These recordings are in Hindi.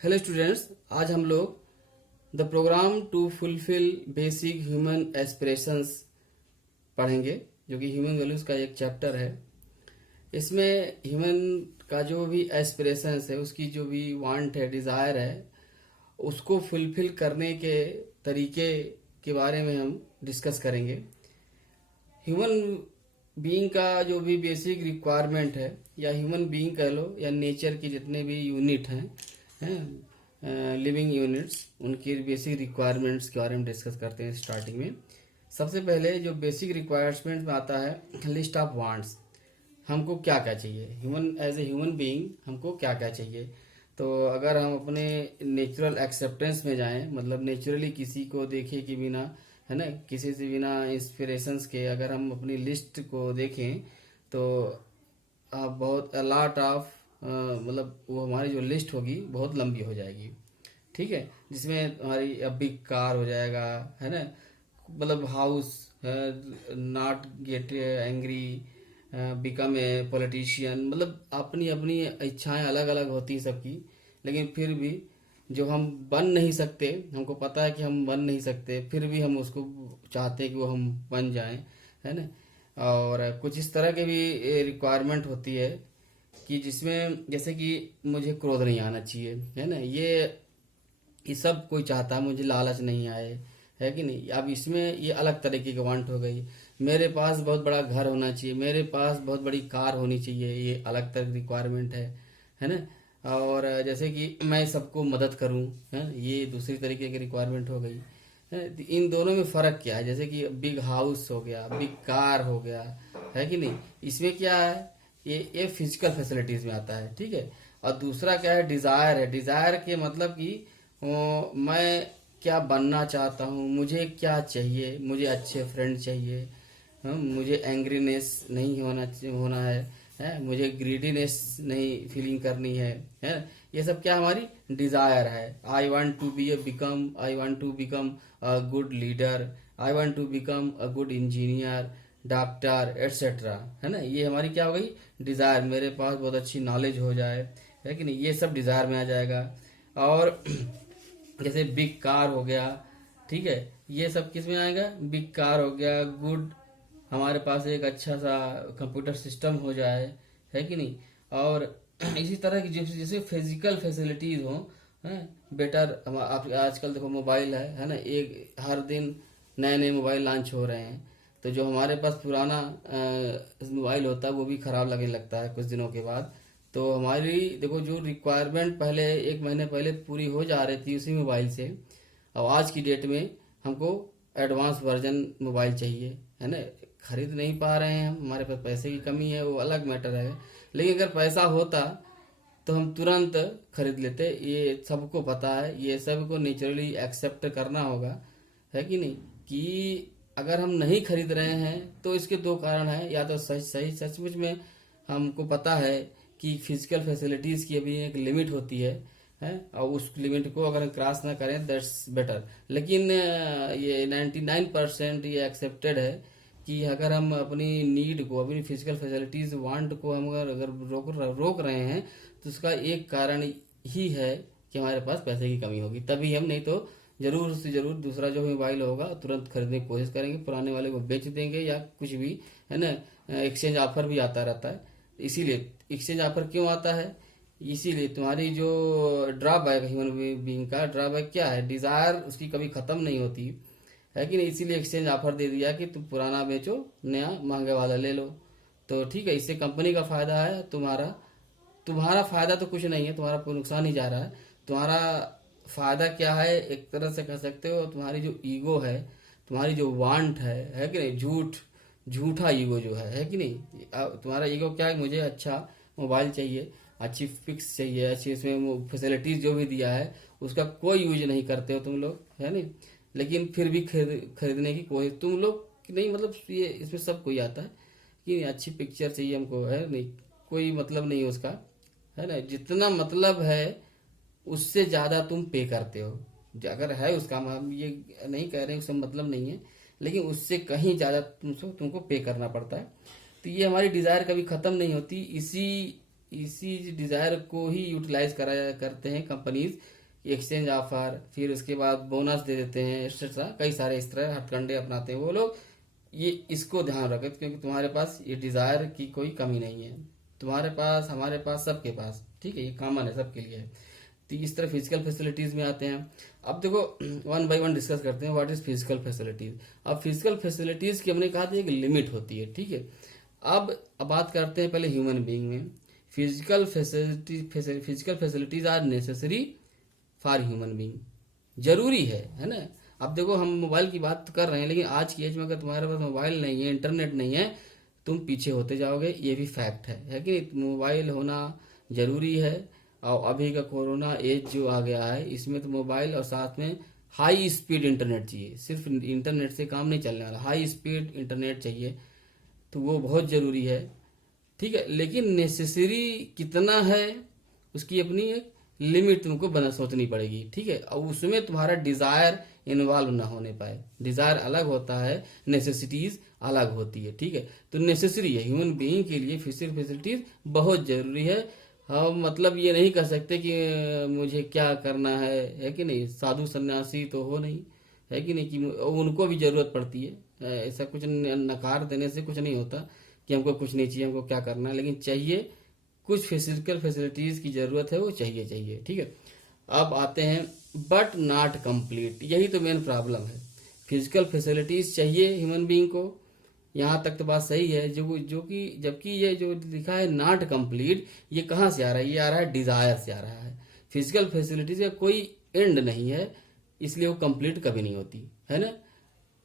हेलो स्टूडेंट्स, आज हम लोग the programme to fulfil basic human aspirations पढ़ेंगे, जो कि ह्यूमन वैल्यूज का एक चैप्टर है। इसमें ह्यूमन का जो भी एस्पिरेशंस है, उसकी जो भी वांट है, डिज़ायर है, उसको फुलफिल करने के तरीके के बारे में हम डिस्कस करेंगे। ह्यूमन बीइंग का जो भी बेसिक रिक्वायरमेंट है, या ह्यूमन बीइंग कह लो, या नेचर के जितने भी यूनिट हैं लिविंग यूनिट्स, उनकी बेसिक रिक्वायरमेंट्स के बारे में डिस्कस करते हैं। स्टार्टिंग में सबसे पहले जो बेसिक रिक्वायरमेंट में आता है लिस्ट ऑफ वांट्स। हमको क्या क्या चाहिए, human as a human being हमको क्या क्या चाहिए। तो अगर हम अपने नेचुरल एक्सेप्टेंस में जाएं, मतलब नेचुरली किसी को देखे कि बिना, है ना, किसी से बिना इंस्पिरेशंस के अगर हम अपनी लिस्ट को देखें तो बहुत अलॉट ऑफ, मतलब वो हमारी जो लिस्ट होगी बहुत लंबी हो जाएगी। ठीक है, जिसमें हमारी बिग कार हो जाएगा, है ना, मतलब house, not get angry, become a politician, मतलब अपनी अपनी इच्छाएं अलग अलग होती हैं सबकी। लेकिन फिर भी जो हम बन नहीं सकते, हमको पता है कि हम बन नहीं सकते, फिर भी हम उसको चाहते हैं कि वो हम बन जाएं, है ना। और कुछ इस तरह के भी रिक्वायरमेंट होती है कि जिसमें जैसे कि मुझे क्रोध नहीं आना चाहिए, है ना, ये सब कोई चाहता है, मुझे लालच नहीं आए, है कि नहीं। अब इसमें ये अलग तरीके की वांट हो गई। मेरे पास बहुत बड़ा घर होना चाहिए, मेरे पास बहुत बड़ी कार होनी चाहिए, ये अलग तरह की रिक्वायरमेंट है ना। और जैसे कि मैं सबको मदद करूं, है, ये दूसरी तरीके की रिक्वायरमेंट हो गई है। तो इन दोनों में फ़र्क क्या है, जैसे कि बिग हाउस हो गया, बिग कार हो गया, है कि नहीं। इसमें क्या है, ये फिजिकल फैसिलिटीज़ में आता है, ठीक है। और दूसरा क्या है, डिज़ायर है। डिज़ायर के मतलब कि मैं क्या बनना चाहता हूँ, मुझे क्या चाहिए, मुझे अच्छे फ्रेंड चाहिए, मुझे एंग्रीनेस नहीं होना है, मुझे ग्रीडीनेस नहीं फीलिंग करनी है। ये सब क्या हमारी डिजायर है। I want to become a good leader, I want to become a good engineer, doctor, etcetera, है ना। ये हमारी क्या हो गई, डिजायर। मेरे पास बहुत अच्छी नॉलेज हो जाए, है कि नहीं, ये सब डिजायर में आ जाएगा। और जैसे बिग कार हो गया, ठीक है, ये सब किस में आएगा, बिग कार हो गया, गुड, हमारे पास एक अच्छा सा कंप्यूटर सिस्टम हो जाए, है कि नहीं। और इसी तरह की जैसे जैसे फिजिकल फैसिलिटीज हो, हैं, बेटर। आप आजकल देखो मोबाइल है ना, एक हर दिन नए नए मोबाइल लॉन्च हो रहे हैं। तो जो हमारे पास पुराना मोबाइल होता है वो भी खराब लगने लगता है कुछ दिनों के बाद। तो हमारी देखो जो रिक्वायरमेंट पहले एक महीने पहले पूरी हो जा रही थी उसी मोबाइल से, अब आज की डेट में हमको एडवांस वर्जन मोबाइल चाहिए, है ना। खरीद नहीं पा रहे हैं हम, हमारे पास पैसे की कमी है, वो अलग मैटर है। लेकिन अगर पैसा होता तो हम तुरंत खरीद लेते। ये सबको पता है, ये सबको नेचुरली एक्सेप्ट करना होगा, है कि नहीं। कि अगर हम नहीं खरीद रहे हैं तो इसके दो कारण हैं। या तो सही सही सचमुच में हमको पता है कि फिजिकल फैसिलिटीज़ की अभी एक लिमिट होती है, और उस लिमिट को अगर क्रॉस ना करें दैट्स बेटर। लेकिन ये 99% ये एक्सेप्टेड है कि अगर हम अपनी नीड को, अपनी फिजिकल फैसिलिटीज वांट को हम अगर अगर रोक रहे हैं तो उसका एक कारण ही है कि हमारे पास पैसे की कमी होगी। तभी हम, नहीं तो जरूर से जरूर दूसरा जो मोबाइल होगा तुरंत खरीदने की कोशिश करेंगे, पुराने वाले को बेच देंगे या कुछ भी, है ना। एक्सचेंज ऑफर भी आता रहता है। इसीलिए एक्सचेंज ऑफर क्यों आता है, इसीलिए तुम्हारी जो ड्रॉबैक, ह्यूमन बीइंग का ड्रॉबैक क्या है, डिजायर उसकी कभी खत्म नहीं होती, है कि नहीं। इसीलिए एक्सचेंज ऑफर दे दिया कि तुम पुराना बेचो, नया महंगे वाला ले लो। तो ठीक है, इससे कंपनी का फायदा है, तुम्हारा तुम्हारा फायदा तो कुछ नहीं है, तुम्हारा कोई नुकसान ही जा रहा है। तुम्हारा फायदा क्या है, एक तरह से कह सकते हो तुम्हारी जो ईगो है, तुम्हारी जो वांट है कि नहीं, झूठा ईगो जो है कि नहीं। तुम्हारा ईगो क्या है, मुझे अच्छा मोबाइल चाहिए, अच्छी फिक्स चाहिए, अच्छी इसमें फैसिलिटीज जो भी दिया है उसका कोई यूज नहीं करते हो तुम लोग, है नहीं। लेकिन फिर भी खरीदने की कोशिश तुम लोग की नहीं, मतलब ये इसमें सब कोई आता है कि अच्छी पिक्चर चाहिए हमको, है नहीं, कोई मतलब नहीं है उसका, है ना। जितना मतलब है उससे ज़्यादा तुम पे करते हो। अगर है उसका, हम ये नहीं कह रहे हैं उसका मतलब नहीं है, लेकिन उससे कहीं ज़्यादा तुमको पे करना पड़ता है। तो ये हमारी डिज़ायर कभी ख़त्म नहीं होती। इसी इसी डिजायर को ही यूटिलाइज करते हैं कंपनीज, एक्सचेंज ऑफर, फिर उसके बाद बोनस दे देते हैं, एक्सेट्रा कई सारे इस तरह हथकंडे अपनाते हैं वो लोग। ये इसको ध्यान रखें, क्योंकि तुम्हारे पास ये डिजायर की कोई कमी नहीं है, तुम्हारे पास, हमारे पास, सबके पास, ठीक है, ये कॉमन है सबके लिए। तो इस तरह फिजिकल फैसिलिटीज में आते हैं। अब देखो वन बाय वन डिस्कस करते हैं व्हाट इज फिजिकल फैसिलिटीज। अब फिजिकल फैसिलिटीज की हमने कहा था एक लिमिट होती है, ठीक है। अब बात करते हैं पहले ह्यूमन बीइंग में। Physical facilities are necessary for human being, जरूरी है ना। अब देखो हम मोबाइल की बात तो कर रहे हैं, लेकिन आज की एज में अगर तुम्हारे पास मोबाइल नहीं है, इंटरनेट नहीं है, तुम पीछे होते जाओगे, ये भी फैक्ट है कि मोबाइल होना जरूरी है। और अभी का कोरोना एज जो आ गया है, इसमें तो मोबाइल और साथ में हाई स्पीड इंटरनेट चाहिए। सिर्फ इंटरनेट से काम नहीं चलने वाला, हाई स्पीड इंटरनेट चाहिए, तो वो बहुत जरूरी है, ठीक है। लेकिन नेसेसरी कितना है उसकी अपनी एक लिमिट तुमको बना सोचनी पड़ेगी, ठीक है। और उसमें तुम्हारा डिजायर इन्वॉल्व ना होने पाए। डिजायर अलग होता है, नेसेसिटीज अलग होती है, ठीक है। तो नेसेसरी है ह्यूमन बीइंग के लिए, फिजिकल फैसिलिटीज बहुत जरूरी है। हम मतलब ये नहीं कर सकते कि मुझे क्या करना है कि नहीं। साधु सन्यासी तो हो नहीं, है कि नहीं, कि उनको भी जरूरत पड़ती है। ऐसा कुछ नकार देने से कुछ नहीं होता कि हमको कुछ नहीं चाहिए, हमको क्या करना है, लेकिन चाहिए कुछ फिजिकल फैसिलिटीज की जरूरत है, वो चाहिए, ठीक है। अब आते हैं बट नॉट कंप्लीट, यही तो मेन प्रॉब्लम है। फिजिकल फैसिलिटीज चाहिए ह्यूमन बीइंग को, यहाँ तक तो बात सही है। जो कि जबकि ये जो लिखा है नॉट कंप्लीट, ये कहाँ से आ रहा है? ये आ रहा है डिजायर से आ रहा है। फिजिकल फैसिलिटीज का कोई एंड नहीं है, इसलिए वो कंप्लीट कभी नहीं होती, है ना।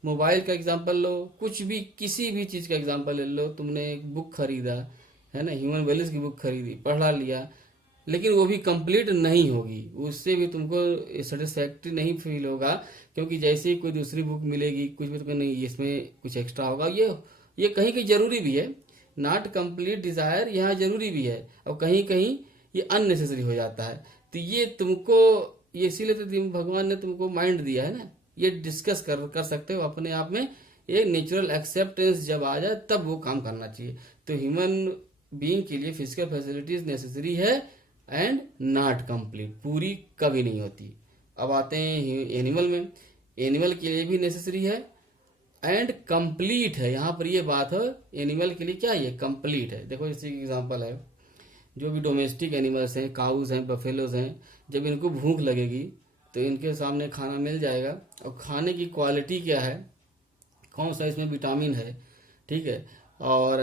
मोबाइल का एग्जांपल लो, कुछ भी किसी भी चीज का एग्जांपल ले लो। तुमने एक बुक खरीदा, है ना, ह्यूमन वैल्यूज की बुक खरीदी, पढ़ा लिया, लेकिन वो भी कंप्लीट नहीं होगी, उससे भी तुमको सेटिस्फैक्ट्री नहीं फील होगा, क्योंकि जैसे ही कोई दूसरी बुक मिलेगी, कुछ भी तुम्हें नहीं, इसमें कुछ एक्स्ट्रा होगा। ये कहीं कहीं जरूरी भी है। नॉट कंप्लीट डिजायर यहाँ जरूरी भी है, और कहीं कहीं ये अननेसेसरी हो जाता है। तो ये तुमको, ये इसीलिए तो भगवान ने तुमको माइंड दिया है ना, ये डिस्कस कर सकते हो अपने आप में। एक नेचुरल एक्सेप्टेंस जब आ जाए तब वो काम करना चाहिए। तो ह्यूमन बीइंग के लिए फिजिकल फैसिलिटीज नेसेसरी है एंड नॉट कंप्लीट, पूरी कभी नहीं होती। अब आते हैं एनिमल में। एनिमल के लिए भी नेसेसरी है एंड कंप्लीट है। यहाँ पर ये बात है, एनिमल के लिए क्या है, ये कंप्लीट है। देखो जैसे एग्जांपल है, जो भी डोमेस्टिक एनिमल्स हैं, काउज हैं, बफेलोज हैं, जब इनको भूख लगेगी तो इनके सामने खाना मिल जाएगा। और खाने की क्वालिटी क्या है, कौन सा इसमें विटामिन है, ठीक है, और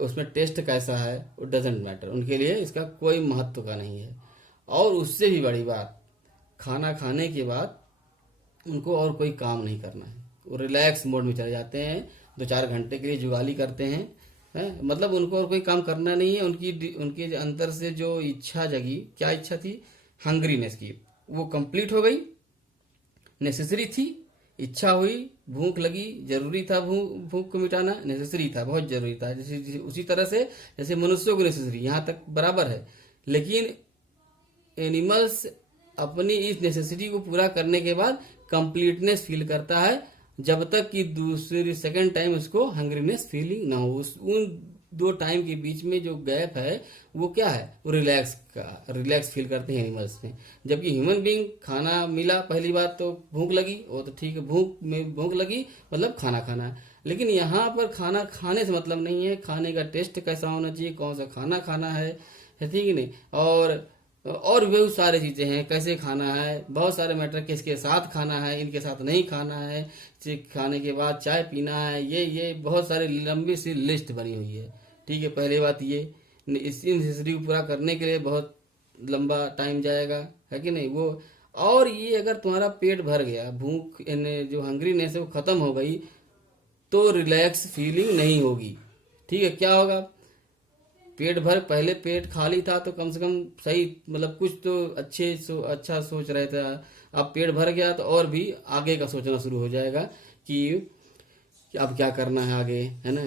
उसमें टेस्ट कैसा है, वो डजेंट मैटर, उनके लिए इसका कोई महत्व का नहीं है। और उससे भी बड़ी बात, खाना खाने के बाद उनको और कोई काम नहीं करना है, वो रिलैक्स मोड में चले जाते हैं, 2-4 घंटे के लिए जुगाली करते हैं, है? मतलब उनको और कोई काम करना नहीं है। उनके अंदर से जो इच्छा जगी, क्या इच्छा थी, हंग्रीनेस की, वो कंप्लीट हो गई। नेसेसरी थी, इच्छा हुई, भूख लगी, जरूरी था, भूख को मिटाना नेसेसरी था, बहुत जरूरी था। जैसे उसी तरह से जैसे मनुष्यों को नेसेसरी, यहाँ तक बराबर है। लेकिन एनिमल्स अपनी इस नेसेसिटी को पूरा करने के बाद कंप्लीटनेस फील करता है, जब तक कि दूसरी सेकंड टाइम उसको हंग्रीनेस फीलिंग ना हो। उन 2 टाइम के बीच में जो गैप है वो क्या है, वो रिलैक्स फील करते हैं एनिमल्स में। जबकि ह्यूमन बीइंग, खाना मिला, पहली बात तो भूख लगी, वो तो ठीक है, भूख लगी मतलब खाना खाना। लेकिन यहाँ पर खाना खाने से मतलब नहीं है, खाने का टेस्ट कैसा होना चाहिए, कौन सा खाना खाना है, ठीक है नहीं। और भी बहुत सारी चीजें हैं, कैसे खाना है, बहुत सारे मैटर, किसके साथ खाना है, इनके साथ नहीं खाना है, खाने के बाद चाय पीना है, ये बहुत सारी लंबी सी लिस्ट बनी हुई है, ठीक है। पहली बात ये, इस नेसेसिटी को पूरा करने के लिए बहुत लंबा टाइम जाएगा, है कि नहीं वो। और ये अगर तुम्हारा पेट भर गया, भूख जो हंग्रीनेस है वो खत्म हो गई, तो रिलैक्स फीलिंग नहीं होगी, ठीक है। क्या होगा, पेट भर, पहले पेट खाली था तो कम से कम सही, मतलब कुछ तो अच्छा सोच रहे थे। अब पेट भर गया तो और भी आगे का सोचना शुरू हो जाएगा कि अब क्या करना है आगे, है ना,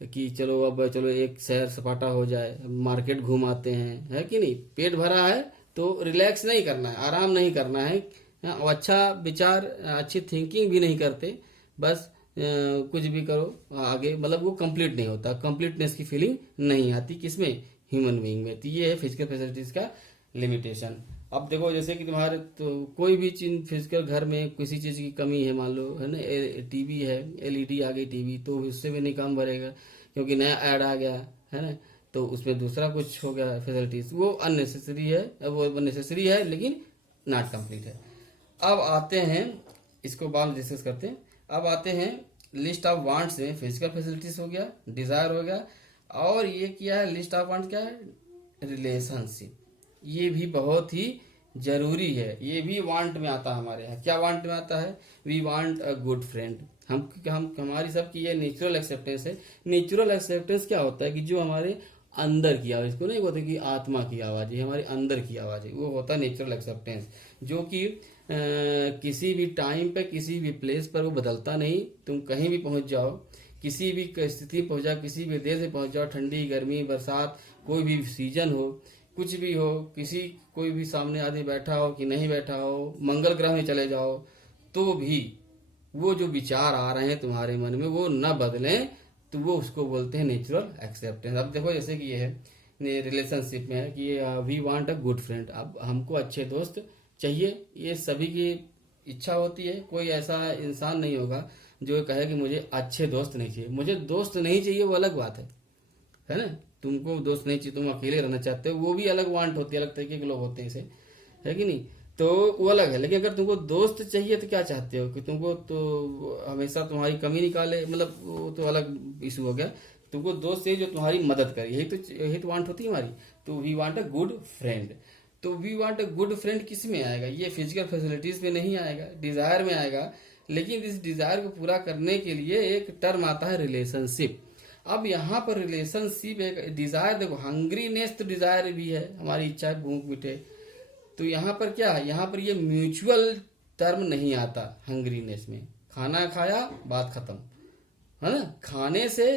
कि चलो एक सैर सपाटा हो जाए, मार्केट घूम आते हैं, है कि नहीं। पेट भरा है तो रिलैक्स नहीं करना है, आराम नहीं करना है, और अच्छा विचार, अच्छी थिंकिंग भी नहीं करते, बस कुछ भी करो आगे, मतलब वो कंप्लीट नहीं होता, कंप्लीटनेस की फीलिंग नहीं आती। किसमें, ह्यूमन बीइंग में। तो ये है फिजिकल फैसिलिटीज का लिमिटेशन। अब देखो जैसे कि तुम्हारे तो कोई भी चीज फिजिकल घर में किसी चीज की कमी है, मान लो है ना, टीवी है, एलईडी आ गई टीवी, तो उससे भी नहीं काम भरेगा क्योंकि नया ऐड आ गया है ना, तो उसमें दूसरा कुछ हो गया फैसिलिटीज, वो अननेसेसरी है, वो नेसेसरी है लेकिन नॉट कंप्लीट है। अब आते हैं, इसको बाद में डिस्कस करते हैं। अब आते हैं लिस्ट ऑफ वांट्स में फिजिकल फैसिलिटीज हो गया, डिजायर हो गया, और ये क्या है लिस्ट ऑफ वांट्स क्या है, रिलेशनशिप। ये भी बहुत ही जरूरी है, ये भी वांट में आता है हमारे यहाँ। क्या वांट में आता है, we want a good friend. हम हमारी सबकी ये नेचुरल एक्सेप्टेंस है। नेचुरल एक्सेप्टेंस क्या होता है कि जो हमारे अंदर की आवाज, इसको नहीं बोलते कि आत्मा की आवाज है, हमारी अंदर की आवाज है, वो होता है नेचुरल एक्सेप्टेंस, जो कि किसी भी टाइम पे किसी भी प्लेस पर वो बदलता नहीं। तुम कहीं भी पहुंच जाओ, किसी भी स्थिति में पहुंच जाओ, किसी भी देश में पहुंच जाओ, ठंडी गर्मी बरसात कोई भी सीजन हो, कुछ भी हो, किसी कोई भी सामने आदमी बैठा हो कि नहीं बैठा हो, मंगल ग्रह में चले जाओ, तो भी वो जो विचार आ रहे हैं तुम्हारे मन में वो न बदलें, तो वो उसको बोलते हैं नेचुरल एक्सेप्टेंस। अब देखो जैसे कि ये है रिलेशनशिप में है कि we want a good friend. अब हमको अच्छे दोस्त चाहिए, ये सभी की इच्छा होती है। कोई ऐसा इंसान नहीं होगा जो कहे कि मुझे अच्छे दोस्त नहीं चाहिए। मुझे दोस्त नहीं चाहिए वो अलग बात है ना, तुमको दोस्त नहीं चाहिए, तुम अकेले रहना चाहते हो, वो भी अलग वांट होती है, अलग तरीके के लोग होते हैं इसे, है कि नहीं, तो वो अलग है। लेकिन अगर तुमको दोस्त चाहिए तो क्या चाहते हो कि तुमको तो हमेशा तुम्हारी कमी निकाले, मतलब वो तो अलग इशू हो गया। तुमको दोस्त चाहिए जो तुम्हारी मदद करे, यही तो वांट होती है हमारी। तो we want a good friend. तो we want a good friend किस में आएगा, ये फिजिकल फैसिलिटीज में नहीं आएगा, डिजायर में आएगा। लेकिन इस डिजायर को पूरा करने के लिए एक टर्म आता है रिलेशनशिप। अब यहाँ पर रिलेशनशिप एक डिजायर, देखो हंग्रीनेस तो डिजायर भी है, हमारी इच्छा है भूख मिटे, तो यहाँ पर क्या है, यहाँ पर ये म्यूचुअल टर्म नहीं आता हंग्रीनेस में। खाना खाया बात खत्म, है ना, खाने से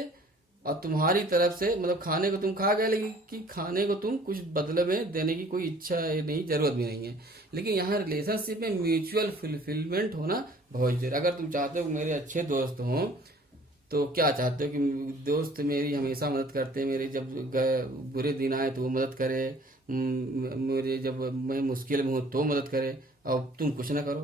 और तुम्हारी तरफ से, मतलब खाने को तुम खा गए लेकिन कि खाने को तुम कुछ बदले में देने की कोई इच्छा नहीं, जरूरत भी नहीं है। लेकिन यहाँ रिलेशनशिप में म्यूचुअल फुलफिलमेंट होना बहुत जरूरी। अगर तुम चाहते हो मेरे अच्छे दोस्त हों, तो क्या चाहते हो कि दोस्त मेरी हमेशा मदद करते, मेरे जब बुरे दिन आए तो वो मदद करे, मेरे जब मैं मुश्किल में हूँ तो मदद करे, और तुम कुछ ना करो,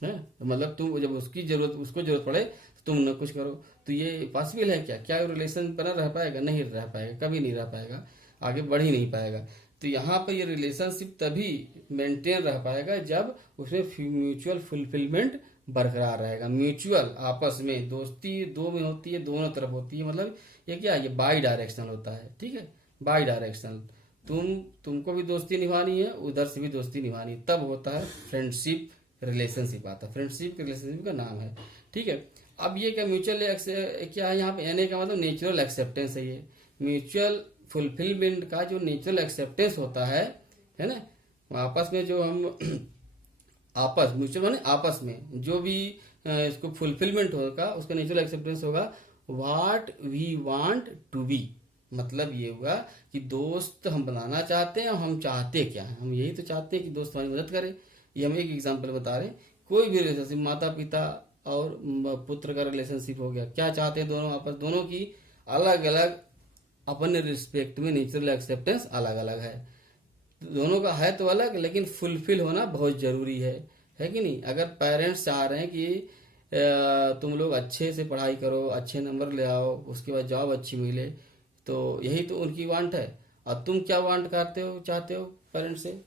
है, मतलब तुम जब उसकी जरूरत, उसको जरूरत पड़े तो तुम न कुछ करो। तो ये पॉसिबल है क्या, क्या रिलेशन बना रह पाएगा, नहीं रह पाएगा, कभी नहीं रह पाएगा, आगे बढ़ ही नहीं पाएगा। तो यहाँ पर ये रिलेशनशिप तभी मेंटेन रह पाएगा जब उसमें म्यूचुअल फुलफिलमेंट बरकरार रहेगा। म्यूचुअल आपस में दोस्ती दो में होती है, दोनों तरफ होती है, मतलब ये क्या है, ये बाई डायरेक्शनल होता है, ठीक है, बाई डायरेक्शनल। तुमको भी दोस्ती निभानी है, उधर से भी दोस्ती निभानी, तब होता है फ्रेंडशिप रिलेशनशिप आता है। फ्रेंडशिप रिलेशनशिप का नाम है, ठीक है। अब ये क्या म्यूचुअल क्या है यहाँ पे, एनए का मतलब नेचुरल एक्सेप्टेंस है। ये म्यूचुअल फुलफिलमेंट का जो नेचुरल एक्सेप्टेंस होता है ना, आपस में जो हम आपस म्यूचुअल माने आपस में जो भी इसको फुलफिलमेंट होगा उसका नेचुरल एक्सेप्टेंस होगा what we want to be. मतलब ये होगा कि दोस्त हम बनाना चाहते हैं और हम चाहते क्या हैं, हम यही तो चाहते हैं कि दोस्त हमारी मदद करे। ये हम एक एग्जांपल बता रहे हैं, कोई भी रिलेशनशिप, माता पिता और पुत्र का रिलेशनशिप हो गया, क्या चाहते हैं दोनों आपस, दोनों की अलग अलग अपने रिस्पेक्ट में नेचुरल एक्सेप्टेंस अलग अलग है। दोनों का है तो अलग, लेकिन फुलफिल होना बहुत जरूरी है कि नहीं। अगर पेरेंट्स चाह रहे हैं कि तुम लोग अच्छे से पढ़ाई करो, अच्छे नंबर ले आओ, उसके बाद जॉब अच्छी मिले, तो यही तो उनकी वांट है। और तुम क्या वांट करते हो, चाहते हो पेरेंट्स से,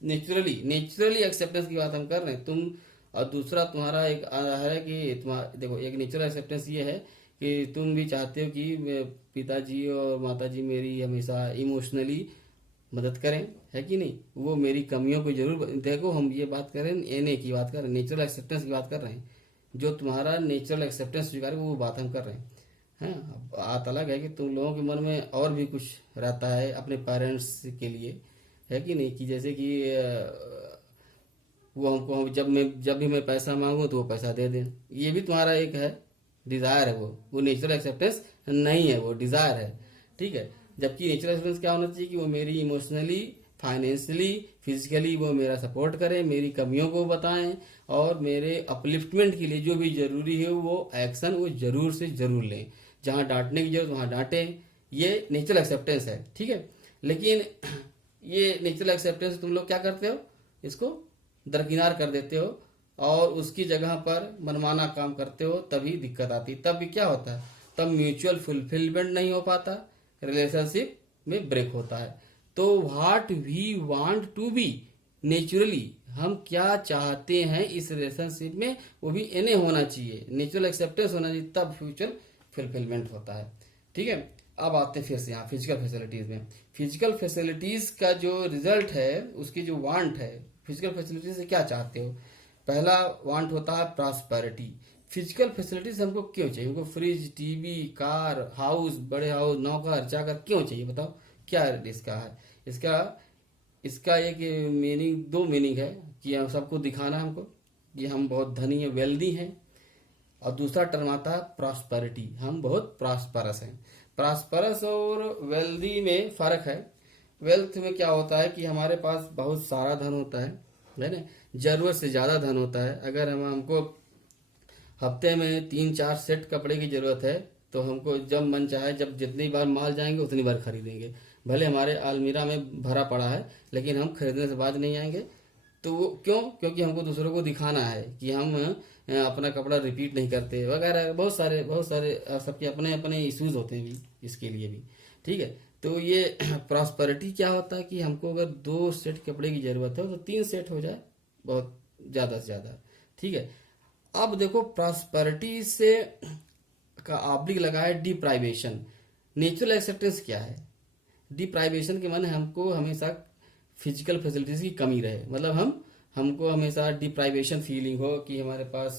नेचुरली एक्सेप्टेंस की बात हम कर रहे हैं। तुम और दूसरा तुम्हारा एक है कि देखो एक नेचुरल एक्सेप्टेंस ये है कि तुम भी चाहते हो कि पिताजी और माताजी मेरी हमेशा इमोशनली मदद करें, है कि नहीं, वो मेरी कमियों को जरूर देखो। हम ये बात कर रहे हैं एनए की बात कर रहे हैं, नेचुरल एक्सेप्टेंस की बात कर रहे हैं। जो तुम्हारा नेचुरल एक्सेप्टेंस स्वीकार वो बात हम कर रहे हैं। हाँ, बात अलग है कि तुम लोगों के मन में और भी कुछ रहता है अपने पेरेंट्स के लिए, है कि नहीं, कि जैसे कि वो हमको जब भी मैं पैसा मांगू तो वो पैसा दे दें, ये भी तुम्हारा एक है डिजायर है। वो नेचुरल एक्सेप्टेंस नहीं है, वो डिजायर है, ठीक है। जबकि नेचुरल एक्सेप्टेंस क्या होना चाहिए कि वो मेरी इमोशनली, फाइनेंशियली, फिजिकली वो मेरा सपोर्ट करें, मेरी कमियों को बताएं, और मेरे अपलिफ्टमेंट के लिए जो भी जरूरी है वो एक्शन वो जरूर से जरूर लें। जहां डांटने की जरूरत वहां डांटें, ये नेचुरल एक्सेप्टेंस है, ठीक है। लेकिन ये नेचुरल एक्सेप्टेंस तुम लोग क्या करते हो, इसको दरकिनार कर देते हो और उसकी जगह पर मनमाना काम करते हो, तभी दिक्कत आती। तब भी क्या होता है, तब म्यूचुअल फुलफिलमेंट नहीं हो पाता, रिलेशनशिप में ब्रेक होता है। तो what we want to be naturally, हम क्या चाहते हैं इस रिलेशनशिप में, वो भी इन्हें होना चाहिए, नेचुरल एक्सेप्टेंस होना चाहिए, तब फ्यूचर फुलफिलमेंट होता है। ठीक है, अब आते हैं फिर से यहाँ फिजिकल फैसिलिटीज में। फिजिकल फैसिलिटीज का जो रिजल्ट है, उसकी जो वांट है, फिजिकल फैसिलिटीज से क्या चाहते हो, पहला वांट होता है प्रॉस्पेरिटी। फिजिकल फैसिलिटीज हमको क्यों चाहिए, हमको फ्रिज, टीवी, कार, हाउस, बड़े हाउस, नौकर चाकर क्यों चाहिए, बताओ क्या इसका है। इसका इसका एक मीनिंग, दो मीनिंग है कि हम सबको दिखाना हमको कि हम बहुत धनी हैं, वेल्दी हैं, और दूसरा टर्म आता है प्रॉस्पेरिटी, हम बहुत प्रॉस्परस हैं। प्रॉस्परस और वेल्दी में फर्क है। वेल्थ में क्या होता है कि हमारे पास बहुत सारा धन होता है ना, जरूरत से ज्यादा धन होता है। अगर हमको हफ्ते में 3-4 सेट कपड़े की जरूरत है, तो हमको जब मन चाहे, जब जितनी बार मॉल जाएंगे उतनी बार खरीदेंगे। भले हमारे अलमीरा में भरा पड़ा है, लेकिन हम खरीदने से बाज नहीं आएंगे। तो वो क्यों, क्योंकि हमको दूसरों को दिखाना है कि हम अपना कपड़ा रिपीट नहीं करते वगैरह, बहुत सारे सबके अपने अपने इश्यूज होते हैं भी इसके लिए भी। ठीक है, तो ये प्रॉस्पेरिटी क्या होता है कि हमको अगर 2 सेट कपड़े की जरूरत है तो 3 सेट हो जाए, बहुत ज्यादा से ज्यादा। ठीक है, अब देखो प्रॉस्पेरिटी से का ऑब्लिक लगा है डिप्राइवेशन। नेचुरल एक्सेप्टेंस क्या है, डिप्राइवेशन के माने हमको हमेशा फिजिकल फैसिलिटीज की कमी रहे, मतलब हमको हमेशा डिप्राइवेशन फीलिंग हो कि हमारे पास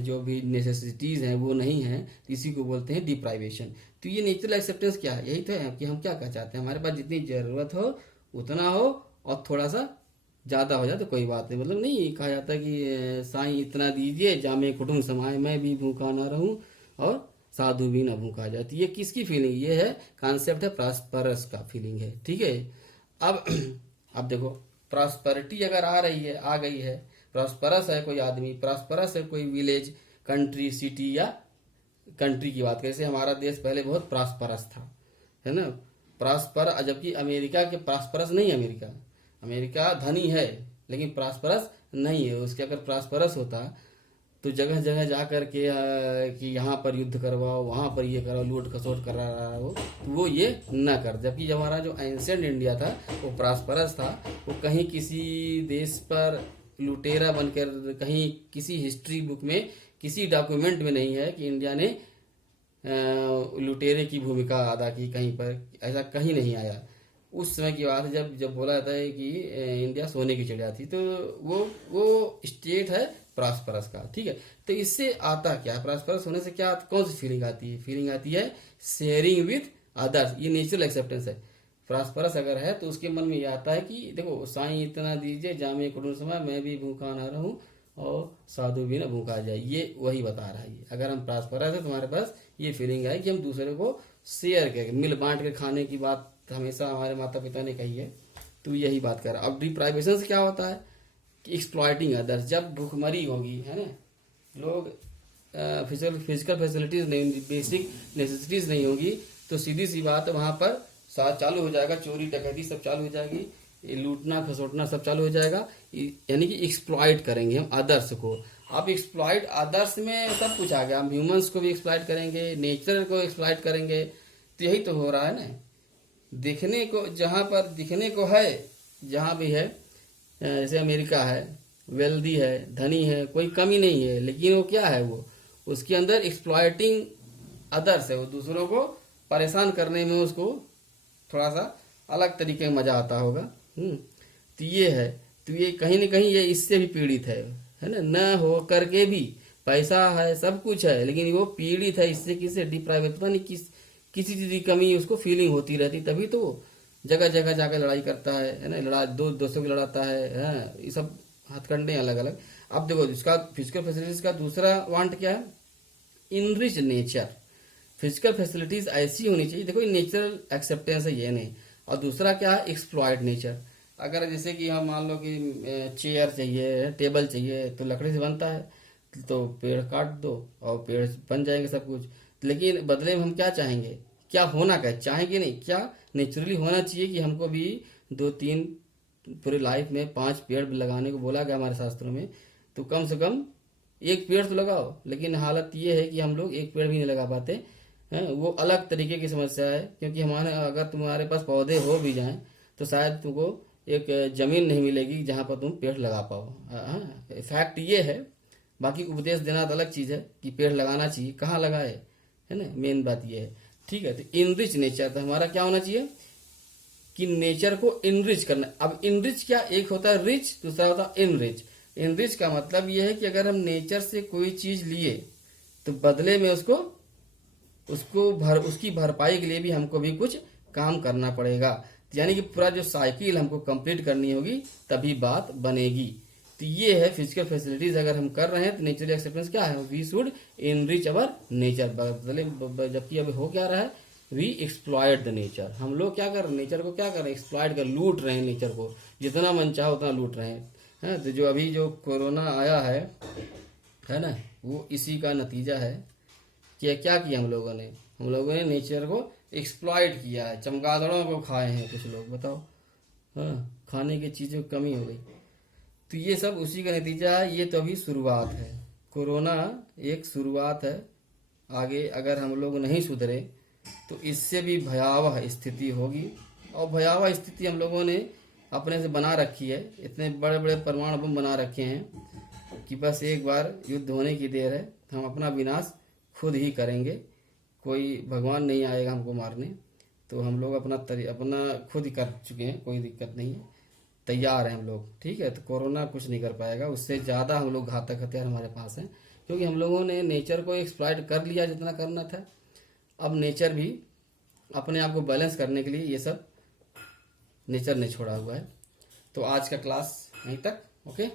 जो भी नेसेसिटीज हैं वो नहीं है, इसी को बोलते हैं डिप्राइवेशन। तो ये नेचुरल एक्सेप्टेंस क्या है, यही तो है कि हम क्या चाहते हैं, हमारे पास जितनी जरूरत हो उतना हो, और थोड़ा सा ज्यादा हो जाए तो कोई बात नहीं। मतलब नहीं कहा जाता कि साईं इतना दीजिए जामे कुटुंब समाए, मैं भी भूखा ना रहूं और साधु भी ना भूखा जाए। तो ये किसकी फीलिंग, ये है कॉन्सेप्ट है प्रॉस्परस का फीलिंग है। ठीक है, अब अब देखो प्रॉस्पेरिटी अगर आ रही है, आ गई है, प्रॉस्परस है कोई आदमी, प्रॉस्परस है कोई विलेज, कंट्री, सिटी, या कंट्री की बात करें, जैसे हमारा देश पहले बहुत प्रॉस्परस था, है ना, प्रॉस्पर, जबकि अमेरिका के प्रॉस्परस नहीं, अमेरिका धनी है लेकिन प्रॉस्परस नहीं है। उसके अगर प्रॉस्परस होता तो जगह जगह जा कर के कि यहाँ पर युद्ध करवाओ, वहां पर ये करो, लूट खसोट कर रहा हो, तो वो ये न कर। जबकि हमारा जो एंशिएंट इंडिया था वो प्रॉस्परस था, वो कहीं किसी देश पर लुटेरा बनकर, कहीं किसी हिस्ट्री बुक में, किसी डॉक्यूमेंट में नहीं है कि इंडिया ने लुटेरे की भूमिका अदा की, कहीं पर ऐसा कहीं नहीं आया। उस समय की बात है जब बोला जाता है कि इंडिया सोने की चिड़िया थी, तो वो स्टेट है प्रॉस्परस का। ठीक है, तो इससे आता क्या, प्रॉस्परस होने से क्या, कौन सी फीलिंग आती है, फीलिंग आती है शेयरिंग विद अदर्स, ये नेचुरल एक्सेप्टेंस है। प्रॉस्परस अगर है तो उसके मन में ये आता है कि देखो साईं इतना दीजिए जामे कुटुंब समाए, मैं भी भूखा ना रहूं और साधु भी ना भूखा जाए, ये वही बता रहा है। अगर हम प्रॉस्परस है, तुम्हारे पास ये फीलिंग है कि हम दूसरे को शेयर करें, मिल बांट के खाने की बात हमेशा हमारे माता पिता ने कही है, तो यही बात कर रहा। अब डिप्राइवेशन से क्या होता है कि एक्सप्लॉइटिंग अदर्स, जब भूखमरी होगी, है ना, लोग फिजिकल फैसिलिटीज नहीं, बेसिक नेसेसिटीज नहीं होगी, तो सीधी सी बात है वहां पर साथ चालू हो जाएगा, चोरी डकैती सब चालू हो जाएगी, लूटना खसोटना सब चालू हो जाएगा, यानी कि एक्सप्लॉइट करेंगे हम अदर्स को। अब एक्सप्लॉइट अदर्स में सब कुछ आ गया, हम ह्यूमंस को भी एक्सप्लॉइट करेंगे, नेचर को एक्सप्लॉइट करेंगे, तो यही तो हो रहा है ना। दिखने को जहां पर दिखने को है, जहां भी है, जैसे अमेरिका है, वेल्दी है, धनी है, कोई कमी नहीं है, लेकिन वो क्या है, वो उसके अंदर एक्सप्लॉइटिंग अदर्स है, वो दूसरों को परेशान करने में उसको थोड़ा सा अलग तरीके में मजा आता होगा। तो ये है, तो ये कहीं न कहीं ये इससे भी पीड़ित है ना, न हो करके भी पैसा है, सब कुछ है, लेकिन वो पीड़ित है इससे, किससे, डिप्राइवेट, पता नहीं किसी चीज की कमी उसको फीलिंग होती रहती, तभी तो जगह जगह जाकर लड़ाई करता है ना, लड़ा दोस्तों की लड़ाता है, ये सब हथकंडे अलग अलग। अब देखो इसका फिजिकल फैसिलिटीज का दूसरा वांट क्या है, इनरिच नेचर। फिजिकल फैसिलिटीज ऐसी होनी चाहिए, देखो नेचुरल एक्सेप्टेंस है ये नहीं, और दूसरा क्या है, एक्सप्लॉइट नेचर। अगर जैसे कि हम मान लो कि चेयर चाहिए, टेबल चाहिए, तो लकड़ी से बनता है, तो पेड़ काट दो और पेड़ बन जाएंगे सब कुछ, लेकिन बदले में हम क्या चाहेंगे, क्या होना क्या चाहेंगे नहीं, क्या नेचुरली होना चाहिए कि हमको भी 2-3 पूरे लाइफ में 5 पेड़ लगाने को बोला गया हमारे शास्त्रों में, तो कम से कम 1 पेड़ तो लगाओ। लेकिन हालत ये है कि हम लोग 1 पेड़ भी नहीं लगा पाते हैं। वो अलग तरीके की समस्या है, क्योंकि हमारे अगर तुम्हारे पास पौधे हो भी जाएं तो शायद तुमको एक जमीन नहीं मिलेगी जहां पर तुम पेड़ लगा पाओ। फैक्ट ये है। बाकी उपदेश देना तो अलग चीज है कि पेड़ लगाना चाहिए, कहाँ लगाए, है ना, मेन बात ये है। ठीक है, तो इनरिच नेचर, तो हमारा क्या होना चाहिए कि नेचर को इनरिच करना। अब इनरिच क्या, एक होता है रिच, दूसरा होता है इनरिच। इनरिच का मतलब यह है कि अगर हम नेचर से कोई चीज लिए तो बदले में उसकी भरपाई के लिए भी हमको भी कुछ काम करना पड़ेगा। यानी कि पूरा जो साइकिल हमको कंप्लीट करनी होगी तभी बात बनेगी। तो ये है फिजिकल फैसिलिटीज अगर हम कर रहे हैं तो नेचुरल एक्सेप्टेंस क्या है, we should enrich our nature. जबकि अभी हो क्या रहा है, वी एक्सप्लॉयट द नेचर। हम लोग क्या कर रहे हैं, नेचर को क्या कर रहे हैं, एक्सप्लॉयट कर, लूट रहे हैं नेचर को, जितना मन चाहे उतना लूट रहे हैं। तो जो अभी जो कोरोना आया है ना, वो इसी का नतीजा है कि क्या किया हम लोगों ने नेचर को एक्सप्लॉइट किया है। चमगादड़ों को खाए हैं कुछ लोग, बताओ। हाँ, खाने की चीज़ों की कमी हो गई। तो ये सब उसी का नतीजा है। ये तो अभी शुरुआत है, कोरोना एक शुरुआत है। आगे अगर हम लोग नहीं सुधरे तो इससे भी भयावह स्थिति होगी। और भयावह स्थिति हम लोगों ने अपने से बना रखी है। इतने बड़े बड़े परमाणु बम बना रखे हैं कि बस एक बार युद्ध होने की देर है, हम अपना विनाश खुद ही करेंगे। कोई भगवान नहीं आएगा हमको मारने, तो हम लोग अपना खुद ही कर चुके हैं, कोई दिक्कत नहीं है, तैयार हैं हम लोग। ठीक है, तो कोरोना कुछ नहीं कर पाएगा। उससे ज़्यादा हम लोग घातक हथियार हमारे पास हैं, क्योंकि हम लोगों ने नेचर को एक्सप्लॉइट कर लिया जितना करना था। अब नेचर भी अपने आप को बैलेंस करने के लिए ये सब नेचर ने छोड़ा हुआ है। तो आज का क्लास यहीं तक, ओके।